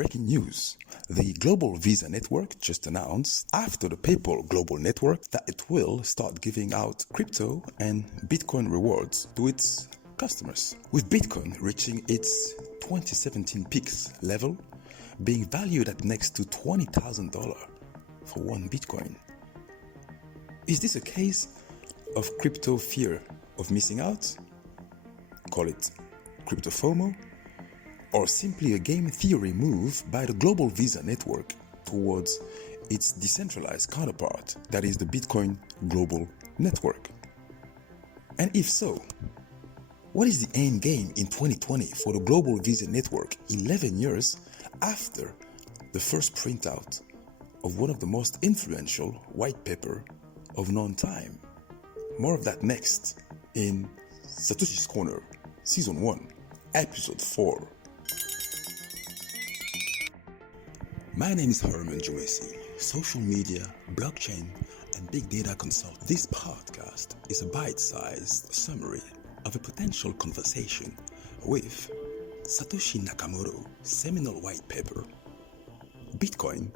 breaking news. The Global Visa Network just announced, after the PayPal Global Network, that it will start giving out crypto and Bitcoin rewards to its customers. With Bitcoin reaching its 2017 peaks level, being valued at next to $20,000 for one Bitcoin. Is this a case of crypto fear of missing out? Call it crypto FOMO? Or simply a game theory move by the Global Visa Network towards its decentralized counterpart, that is the Bitcoin Global Network? And if so, what is the end game in 2020 for the Global Visa Network 11 years after the first printout of one of the most influential white paper of known time? More of that next in Satoshi's Corner, Season 1, Episode 4. My name is Hermann Djoumessi, social media, blockchain, and big data consultant. This podcast is a bite-sized summary of a potential conversation with Satoshi Nakamoto seminal white paper, Bitcoin,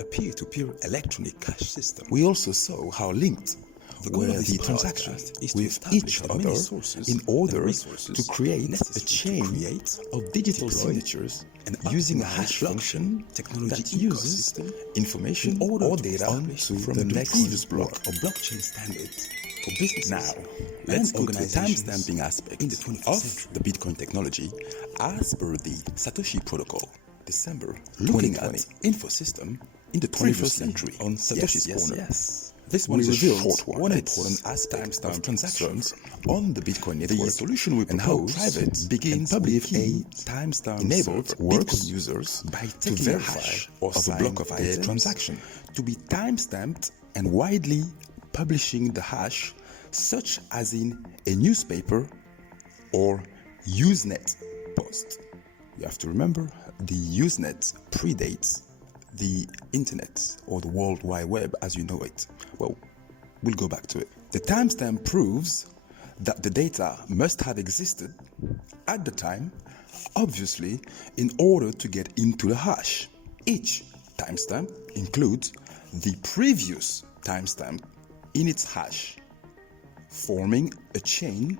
a peer-to-peer electronic cash system. We also saw how linked were the transactions with each other in order to create a chain of digital signatures and using a hash function that uses information or data from the previous block of blockchain standards for business. Now, let's go to the timestamping aspect of the Bitcoin technology as per the Satoshi Protocol, December, looking at infosystem in the 21st century on Satoshi's Corner. Yes. This one is a short one important aspect of transactions on the Bitcoin network. The solution we propose and how private begins with a timestamp enabled Bitcoin users by taking a hash of a block of their transaction to be timestamped and widely publishing the hash, such as in a newspaper or Usenet post. You have to remember, the Usenet predates the internet or the World Wide Web as you know it. Well, we'll go back to it. The timestamp proves that the data must have existed at the time, obviously, in order to get into the hash. Each timestamp includes the previous timestamp in its hash, forming a chain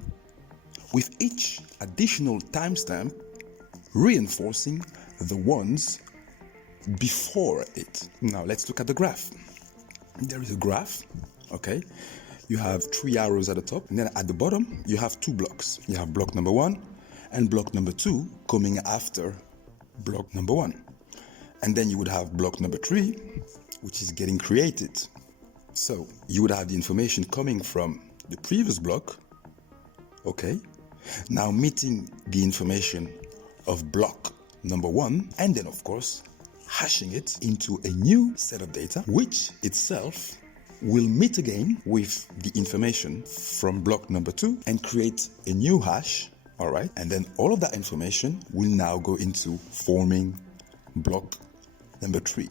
with each additional timestamp reinforcing the ones before it. Now let's look at the graph. There is a graph, okay? You have 3 arrows at the top, and then at the bottom you have 2 blocks. You have block number 1 and block number 2 coming after block number 1. And then you would have block number 3, which is getting created. So you would have the information coming from the previous block, okay? Now meeting the information of block number 1, and then of course hashing it into a new set of data, which itself will meet again with the information from block number 2 and create a new hash, all right? And then all of that information will now go into forming block number 3.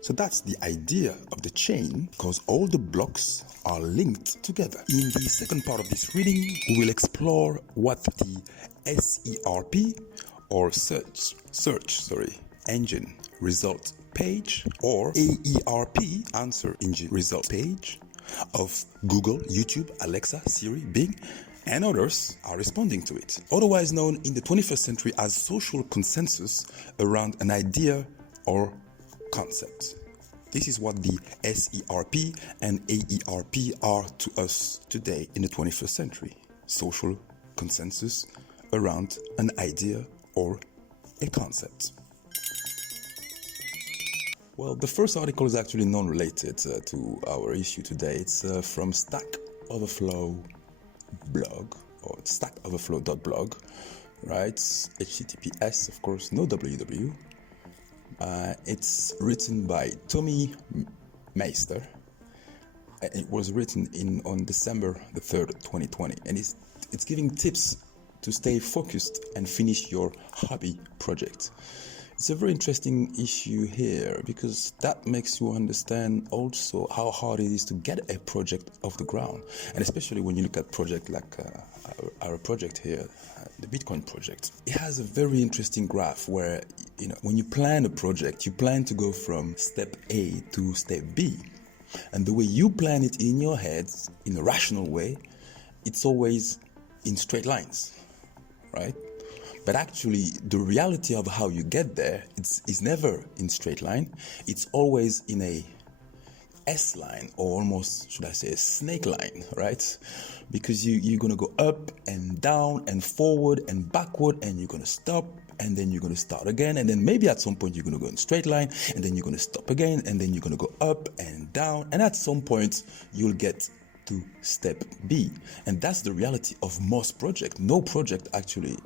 So that's the idea of the chain, because all the blocks are linked together. In the second part of this reading, we will explore what the SERP or search engine result page, or AERP, answer engine result page, of Google, YouTube, Alexa, Siri, Bing, and others are responding to it. Otherwise known in the 21st century as social consensus around an idea or concept. This is what the SERP and AERP are to us today in the 21st century. Social consensus around an idea or a concept. Well, the first article is actually non-related to our issue today. It's from Stack Overflow blog, or stackoverflow.blog, right? HTTPS, of course, no www. It's written by Tommy Meister. It was written on December the 3rd, 2020, and it's giving tips to stay focused and finish your hobby project. It's a very interesting issue here because that makes you understand also how hard it is to get a project off the ground, and especially when you look at project like our project here, the Bitcoin project. It has a very interesting graph where when you plan a project, you plan to go from step A to step B. And the way you plan it in your head, in a rational way, it's always in straight lines, right? But actually, the reality of how you get there is never in straight line. It's always in a S line, or almost, should I say, a snake line, right? Because you're going to go up and down and forward and backward, and you're going to stop, and then you're going to start again, and then maybe at some point you're going to go in straight line, and then you're going to stop again, and then you're going to go up and down, and at some point you'll get to step B. And that's the reality of most projects. No project actually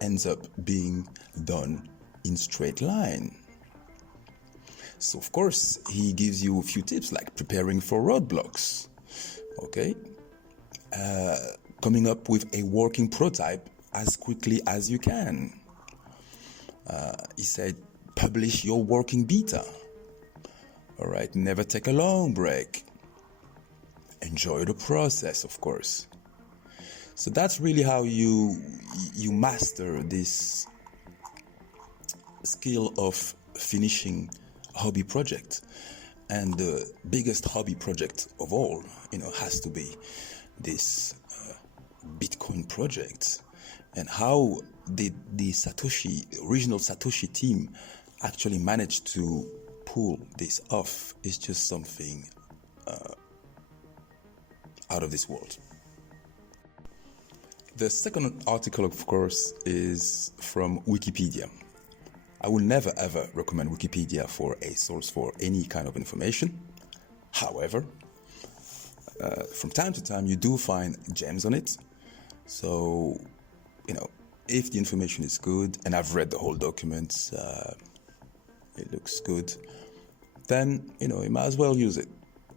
ends up being done in straight line. So of course he gives you a few tips, like preparing for roadblocks, okay, coming up with a working prototype as quickly as you can. He said publish your working beta, all right, never take a long break, enjoy the process, of course. So that's really how you master this skill of finishing a hobby project. And the biggest hobby project of all, has to be this Bitcoin project. And how did the original Satoshi team actually manage to pull this off is just something out of this world. The second article, of course, is from Wikipedia. I will never ever recommend Wikipedia for a source for any kind of information. However, from time to time you do find gems on it. So, if the information is good, and I've read the whole document, it looks good, then, you might as well use it.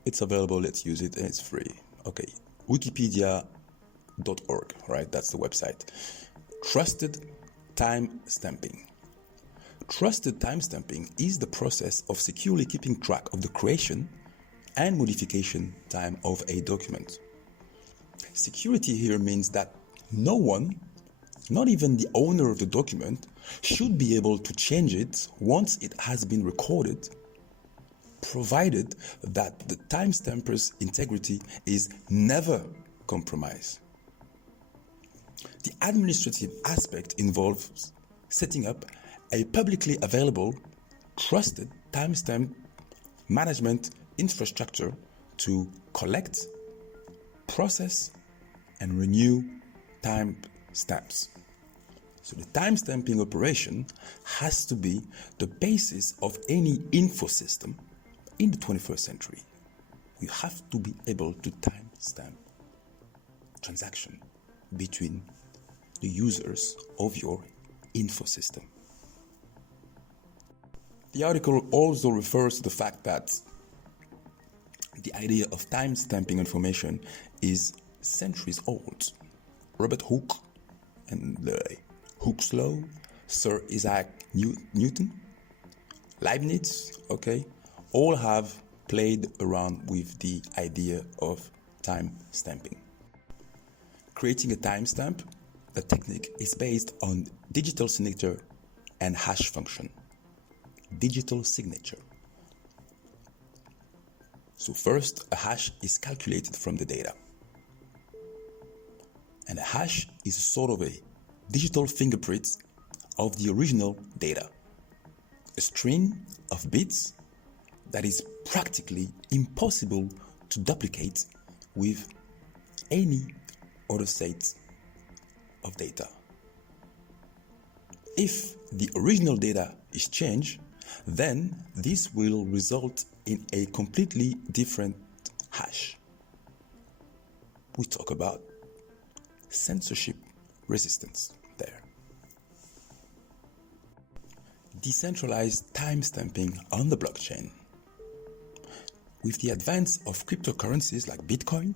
It's available, let's use it, and it's free. Okay, Wikipedia.org, right? That's the website. Trusted time stamping. Trusted timestamping is the process of securely keeping track of the creation and modification time of a document. Security here means that no one, not even the owner of the document, should be able to change it once it has been recorded, provided that the timestamper's integrity is never compromised. The administrative aspect involves setting up a publicly available, trusted timestamp management infrastructure to collect, process, and renew timestamps. So the timestamping operation has to be the basis of any info system in the 21st century. You have to be able to timestamp transaction between the users of your info system. The article also refers to the fact that the idea of timestamping information is centuries old. Robert Hooke and the Hooke's Law, Sir Isaac Newton, Leibniz, all have played around with the idea of timestamping. Creating a timestamp, the technique is based on digital signature and hash function. Digital signature. So first, a hash is calculated from the data. And a hash is sort of a digital fingerprint of the original data. A string of bits that is practically impossible to duplicate with any other set of data. If the original data is changed, then this will result in a completely different hash. We talk about censorship resistance there. Decentralized timestamping on the blockchain. With the advance of cryptocurrencies like Bitcoin,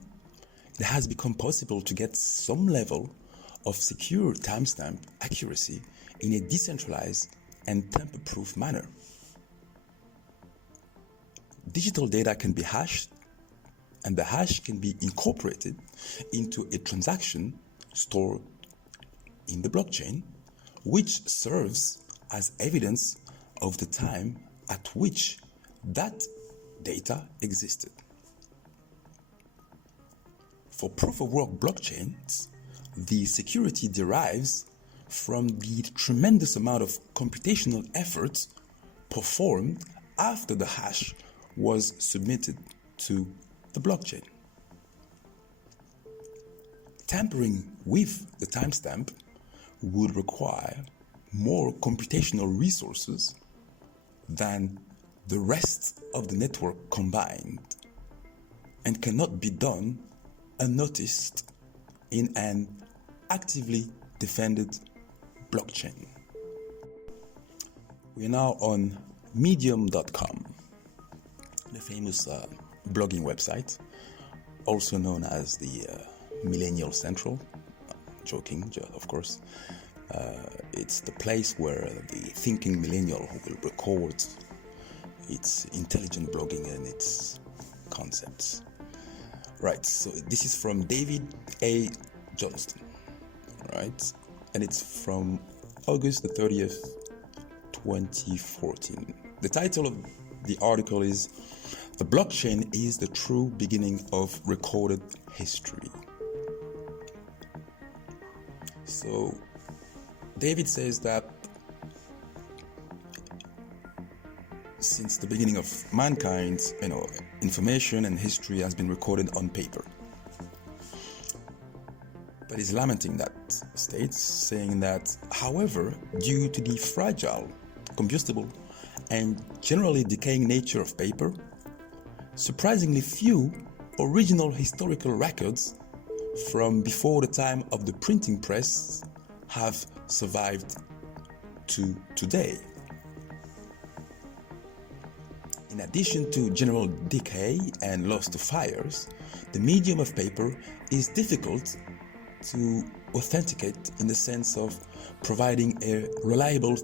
it has become possible to get some level of secure timestamp accuracy in a decentralized and tamper-proof manner. Digital data can be hashed, and the hash can be incorporated into a transaction stored in the blockchain, which serves as evidence of the time at which that data existed. For proof-of-work blockchains, the security derives from the tremendous amount of computational effort performed after the hash was submitted to the blockchain. Tampering with the timestamp would require more computational resources than the rest of the network combined, and cannot be done unnoticed in an actively defended blockchain. We are now on medium.com, the famous blogging website, also known as the Millennial Central. Joking, of course. It's the place where the thinking millennial will record its intelligent blogging and its concepts. Right, so this is from David A. Johnston, right? And it's from August the 30th, 2014. The title of the article is "The Blockchain is the True Beginning of Recorded History." So David says that since the beginning of mankind, information and history has been recorded on paper. But he's lamenting that state, saying that, however, due to the fragile, combustible, and generally decaying nature of paper, surprisingly few original historical records from before the time of the printing press have survived to today. In addition to general decay and loss to fires, the medium of paper is difficult to authenticate in the sense of providing a reliable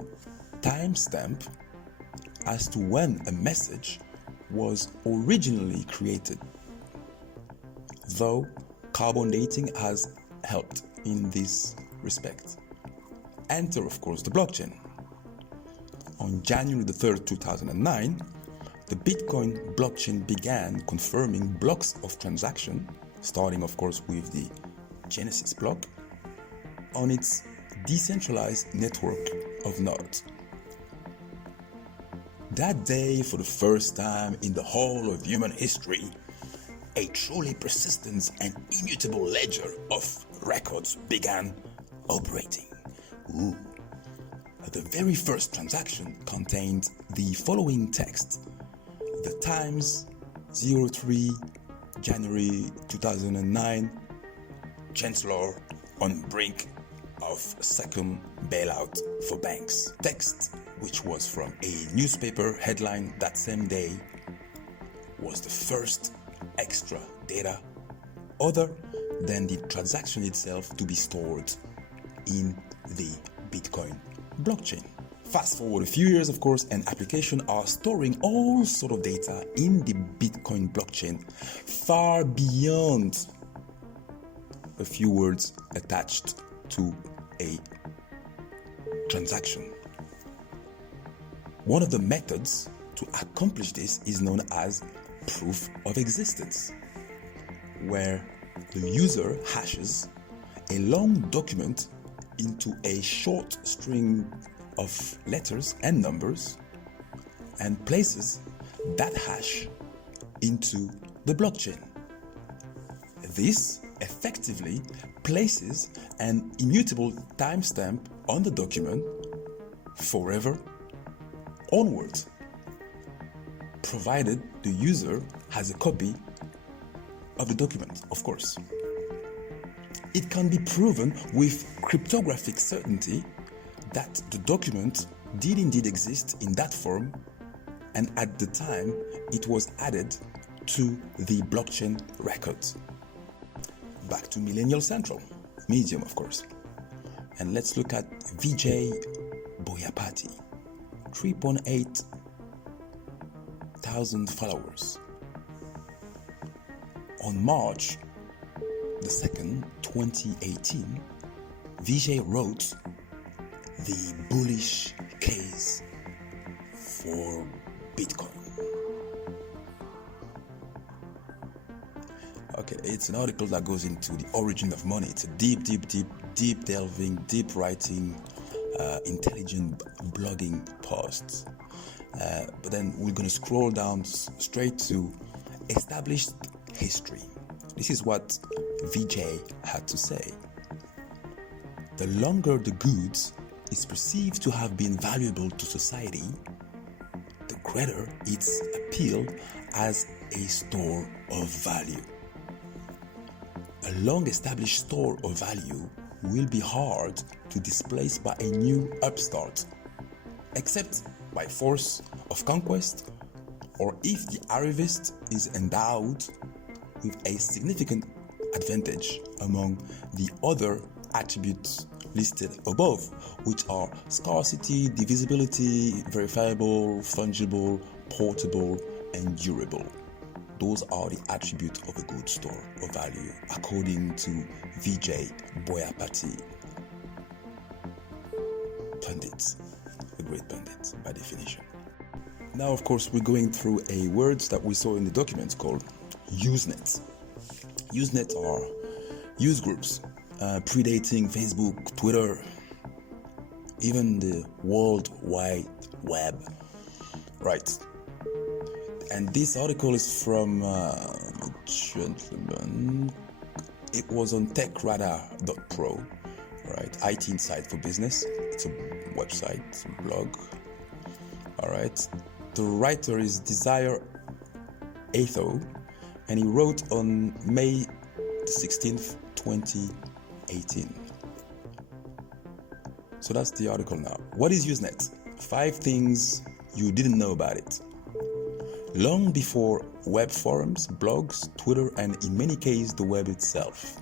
timestamp as to when a message was originally created, though carbon dating has helped in this respect. Enter, of course, the blockchain. On January the 3rd, 2009, the Bitcoin blockchain began confirming blocks of transaction, starting, of course, with the Genesis block, on its decentralized network of nodes. That day, for the first time in the whole of human history, a truly persistent and immutable ledger of records began operating. The very first transaction contained the following text: "The Times, 03 January 2009, Chancellor on brink of second bailout for banks." Text, which was from a newspaper headline that same day, was the first extra data other than the transaction itself to be stored in the Bitcoin blockchain. Fast forward a few years, of course, and applications are storing all sort of data in the Bitcoin blockchain far beyond a few words attached to a transaction. One of the methods to accomplish this is known as proof of existence, where the user hashes a long document into a short string of letters and numbers and places that hash into the blockchain. This effectively places an immutable timestamp on the document forever onwards, provided the user has a copy of the document, of course. It can be proven with cryptographic certainty that the document did indeed exist in that form, and at the time it was added to the blockchain records. Back to Millennial Central, Medium, of course. And let's look at Vijay Boyapati, 3.8 thousand followers. On March the 2nd, 2018, Vijay wrote, "The bullish case for Bitcoin. Okay, it's an article that goes into the origin of money. It's a deep delving, deep writing, intelligent blogging posts. But then we're going to scroll down straight to established history. This is what VJ had to say. The longer the goods is perceived to have been valuable to society, the greater its appeal as a store of value. A long-established store of value will be hard to displace by a new upstart, except by force of conquest, or if the arrivist is endowed with a significant advantage among the other attributes listed above, which are scarcity, divisibility, verifiable, fungible, portable, and durable. Those are the attributes of a good store of value, according to Vijay Boyapati, Pundit, a great pundit by definition. Now, of course, we're going through a words that we saw in the document called Usenet. Usenet are use groups predating Facebook, Twitter, even the World Wide Web. Right. And this article is from a gentleman. It was on techradar.pro, right? IT Insight for Business. It's a website, it's a blog. All right. The writer is Desire Atho, and he wrote on May the 16th, 2018. So that's the article now. What is Usenet? 5 things you didn't know about it. Long before web forums, blogs, Twitter, and in many cases the web itself.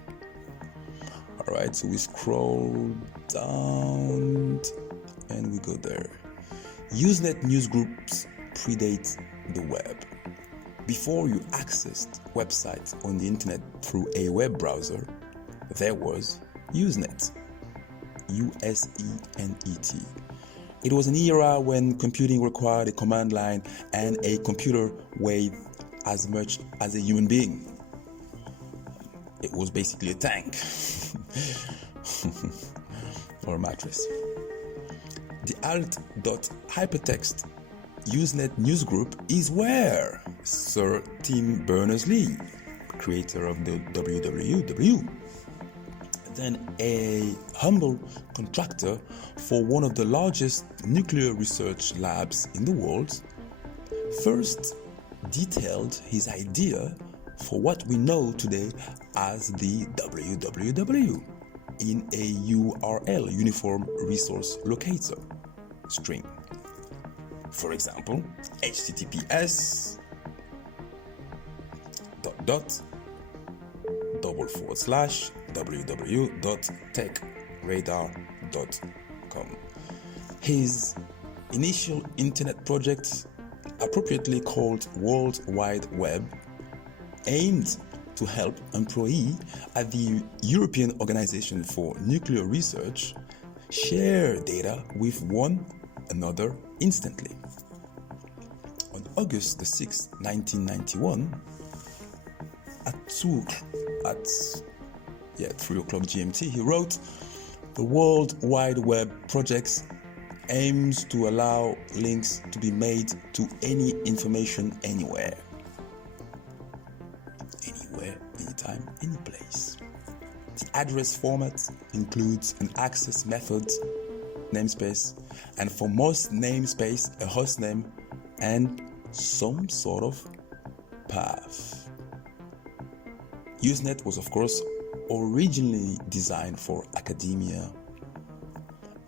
All right, so we scroll down and we go there. Usenet newsgroups predate the web. Before you accessed websites on the internet through a web browser, there was Usenet. U-S-E-N-E-T. It was an era when computing required a command line and a computer weighed as much as a human being. It was basically a tank or a mattress. The alt.hypertext Usenet newsgroup is where Sir Tim Berners-Lee, creator of the WWW, then a humble contractor for one of the largest nuclear research labs in the world, first detailed his idea for what we know today as the WWW in a URL, Uniform Resource Locator string. For example, https www.techradar.com. His initial internet project, appropriately called World Wide Web, aimed to help employees at the European Organization for Nuclear Research share data with one another instantly. On August the 6th, 1991, at 3 o'clock GMT, he wrote, "The World Wide Web projects aims to allow links to be made to any information anywhere. Anywhere, anytime, any place. The address format includes an access method, namespace, and for most namespace, a hostname and some sort of path." Usenet was, of course, originally designed for academia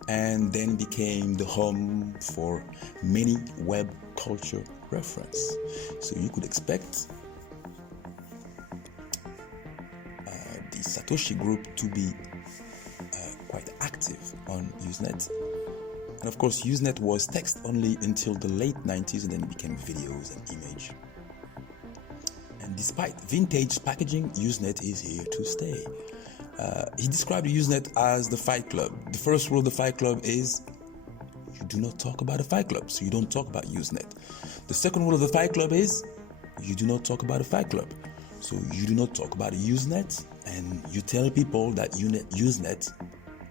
and then became the home for many web culture reference. So you could expect the Satoshi group to be quite active on Usenet. And of course, Usenet was text only until the late 90s, and then it became videos and image. And despite vintage packaging, Usenet is here to stay. He described Usenet as the Fight Club. The first rule of the Fight Club is you do not talk about a Fight Club, so you don't talk about Usenet. The second rule of the Fight Club is you do not talk about a Fight Club. So you do not talk about Usenet, and you tell people that Usenet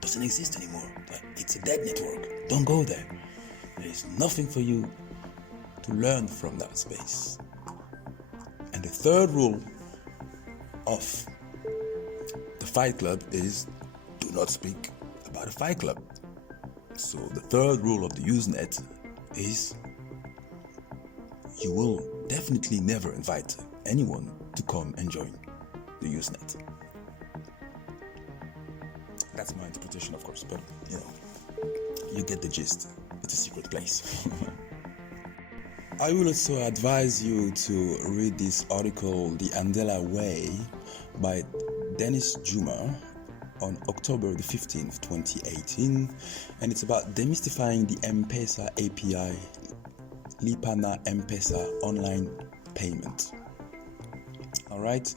doesn't exist anymore, that it's a dead network. Don't go there. There's nothing for you to learn from that space. And the third rule of the Fight Club is do not speak about a Fight Club. So the third rule of the Usenet is you will definitely never invite anyone to come and join the Usenet. That's my interpretation, of course, but you get the gist. It's a secret place. I will also advise you to read this article, The Andela Way, by Dennis Juma, on October the 15th, 2018, and it's about demystifying the M-Pesa API, Lipa na M-Pesa online payment. All right.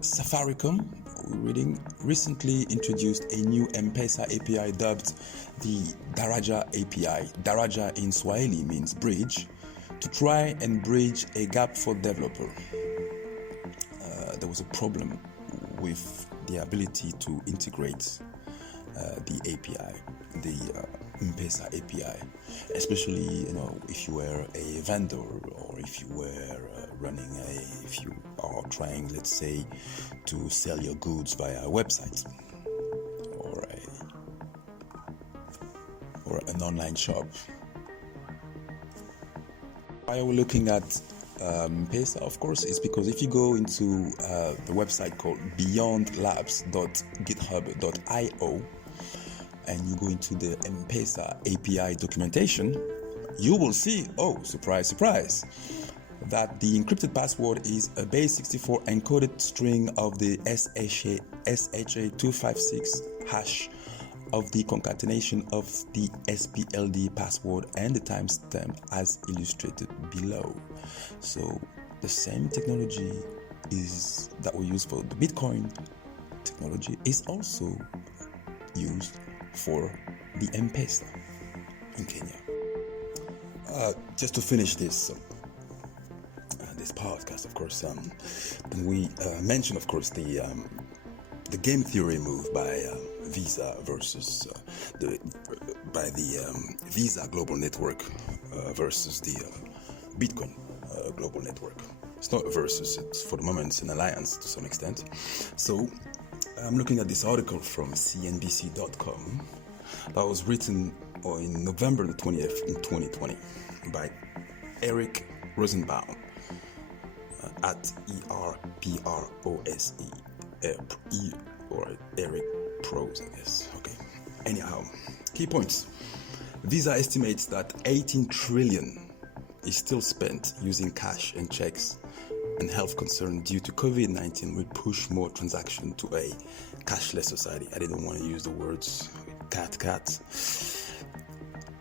Safaricom, reading, recently introduced a new M-Pesa API dubbed the Daraja API. Daraja in Swahili means bridge, to try and bridge a gap for developer. There was a problem with the ability to integrate the API, the M-Pesa API, especially if you were a vendor, or if you were if you are trying, let's say, to sell your goods via a website or an online shop. Why are we looking at M-Pesa? Of course, it's because if you go into the website called beyondlabs.github.io and you go into the M-Pesa API documentation, you will see, oh, surprise, surprise, that the encrypted password is a base64 encoded string of the SHA-256 hash of the concatenation of the SPLD password and the timestamp as illustrated below. So the same technology that we use for the Bitcoin technology is also used for the M-Pesa in Kenya. Just to finish this podcast, of course, we mentioned, of course, the game theory move by Visa versus the Visa global network versus the Bitcoin global network. It's not a versus, it's for the moment it's an alliance to some extent. So I'm looking at this article from cnbc.com that was written in November the 20th in 2020 by Eric Rosenbaum at ERPROSE or Eric Pros, I guess. Okay. Anyhow, key points. Visa estimates that 18 trillion is still spent using cash and checks, and health concern due to COVID-19 will push more transaction to a cashless society. I didn't want to use the words cat.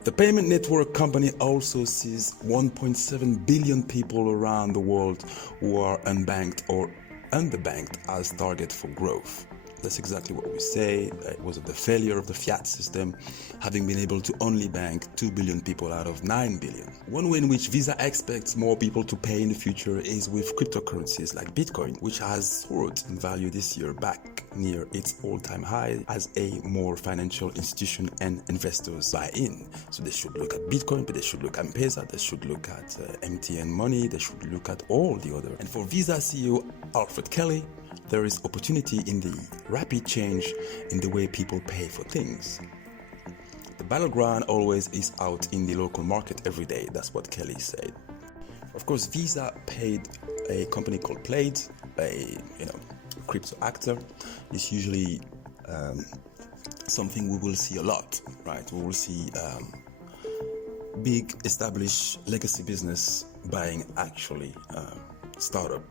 The payment network company also sees 1.7 billion people around the world who are unbanked or underbanked as target for growth. That's exactly what we say. It was the failure of the fiat system, having been able to only bank 2 billion people out of 9 billion. One way in which Visa expects more people to pay in the future is with cryptocurrencies like Bitcoin, which has soared in value this year back near its all-time high as a more financial institution and investors buy in. So they should look at Bitcoin, but they should look at M-Pesa, they should look at MTN Money, they should look at all the other. And for Visa CEO Alfred Kelly, there is opportunity in the rapid change in the way people pay for things. The battleground always is out in the local market every day. That's what Kelly said. Of course, Visa paid a company called Plaid, a crypto actor. It's usually something we will see a lot, right? We will see big established legacy business buying actually startup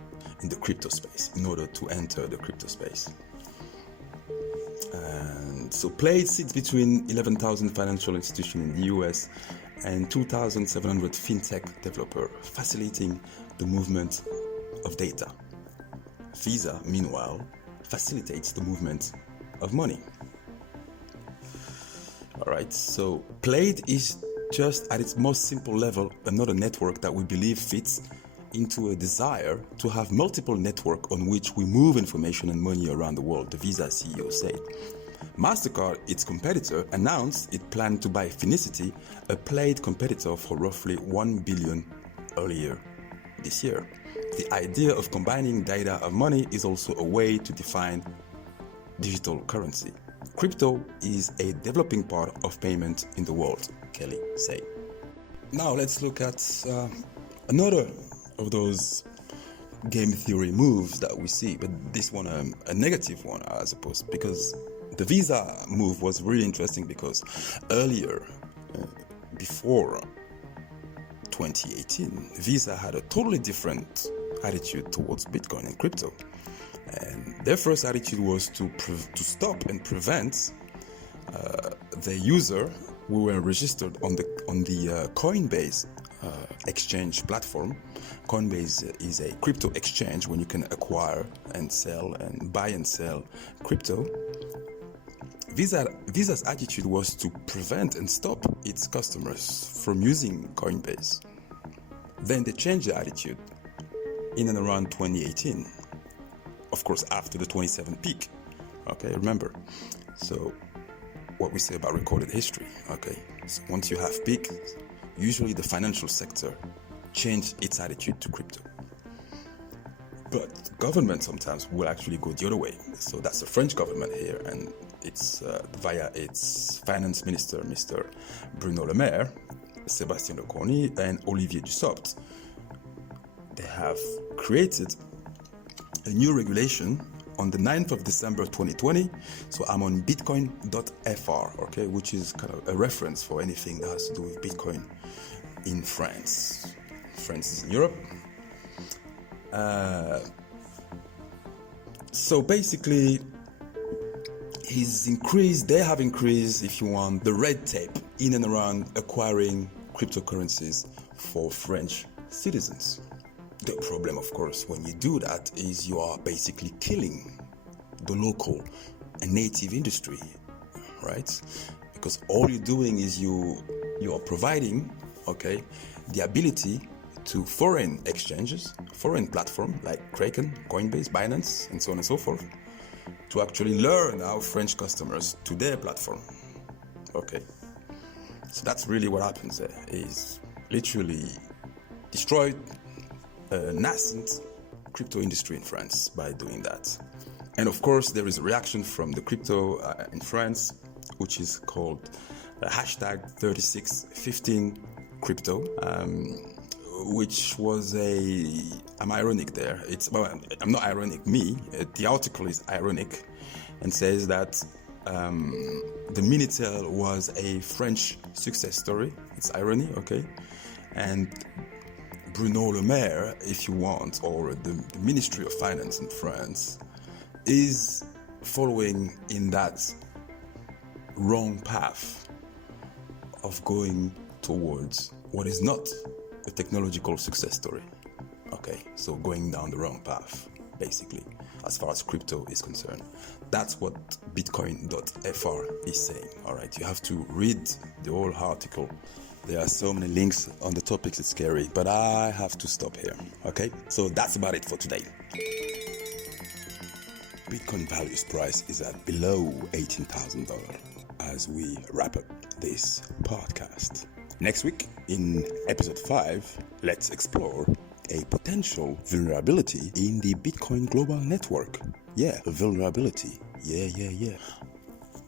in the crypto space in order to enter the crypto space. And so Plaid sits between 11,000 financial institutions in the US and 2,700 fintech developers, facilitating the movement of data. Visa, meanwhile, facilitates the movement of money. All right, so Plaid is just at its most simple level another network that we believe fits into a desire to have multiple networks on which we move information and money around the world, the Visa CEO said. MasterCard, its competitor, announced it planned to buy Finicity, a Plaid competitor, for roughly $1 billion earlier this year. The idea of combining data of money is also a way to define digital currency. Crypto is a developing part of payment in the world, Kelly said. Now let's look at another of those game theory moves that we see, but this one a negative one, I suppose, because the Visa move was really interesting because earlier, before 2018, Visa had a totally different attitude towards Bitcoin and crypto. And their first attitude was to stop and prevent the user who were registered on the Coinbase exchange platform. Coinbase is a crypto exchange when you can acquire and sell and buy and sell crypto. Visa's attitude was to prevent and stop its customers from using Coinbase. Then they changed their attitude in and around 2018. Of course, after the 27 peak. Okay, remember. So, what we say about recorded history. Okay, so once you have peak, usually the financial sector change its attitude to crypto. But government sometimes will actually go the other way. So that's the French government here, and it's via its finance minister, Mr. Bruno Le Maire, Sébastien Lecornu, and Olivier Dussopt. They have created a new regulation on the 9th of December 2020. So I'm on bitcoin.fr, okay, which is kind of a reference for anything that has to do with Bitcoin in France. France is in Europe. So basically, they have increased, if you want, the red tape in and around acquiring cryptocurrencies for French citizens. The problem, of course, when you do that is you are basically killing the local and native industry, right? Because all you're doing is you are providing, okay, the ability to foreign exchanges, foreign platforms like Kraken, Coinbase, Binance, and so on and so forth, to actually learn how French customers to their platform. Okay, so that's really what happens there, is literally destroyed a nascent crypto industry in France by doing that. And of course, there is a reaction from the crypto in France, which is called hashtag 3615 crypto, which was I'm ironic there. I'm not ironic, the article is ironic and says that the Minitel was a French success story. It's irony, okay? And Bruno Le Maire, if you want, or the Ministry of Finance in France, is following in that wrong path of going towards what is not a technological success story. Okay, so going down the wrong path, basically, as far as crypto is concerned. That's what bitcoin.fr is saying. All right, you have to read the whole article. There are so many links on the topics, it's scary, but I have to stop here. Okay, so that's about it for today. Bitcoin values price is at below $18,000 as we wrap up this podcast. Next week, in episode 5, let's explore a potential vulnerability in the Bitcoin global network. Yeah, a vulnerability. Yeah.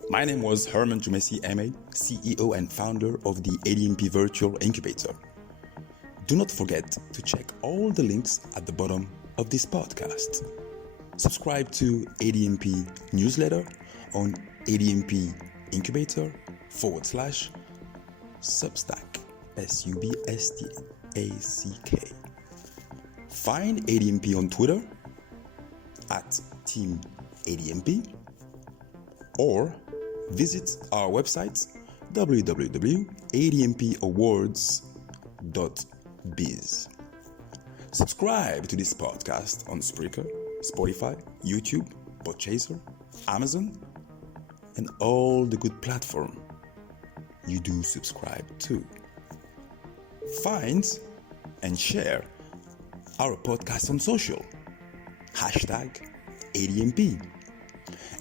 My name was Hermann Djoumessi, MA, CEO and founder of the ADMP Virtual Incubator. Do not forget to check all the links at the bottom of this podcast. Subscribe to ADMP newsletter on ADMP Incubator /Substack, SUBSTACK. Find ADMP on Twitter at Team ADMP or visit our website www.admpawards.biz. Subscribe to this podcast on Spreaker, Spotify, YouTube, Podchaser, Amazon, and all the good platforms you do subscribe too. Find and share our podcast on social. #ADMP.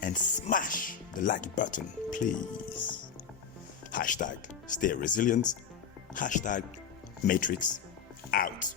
And smash the like button, please. #stay resilient. #Matrix out.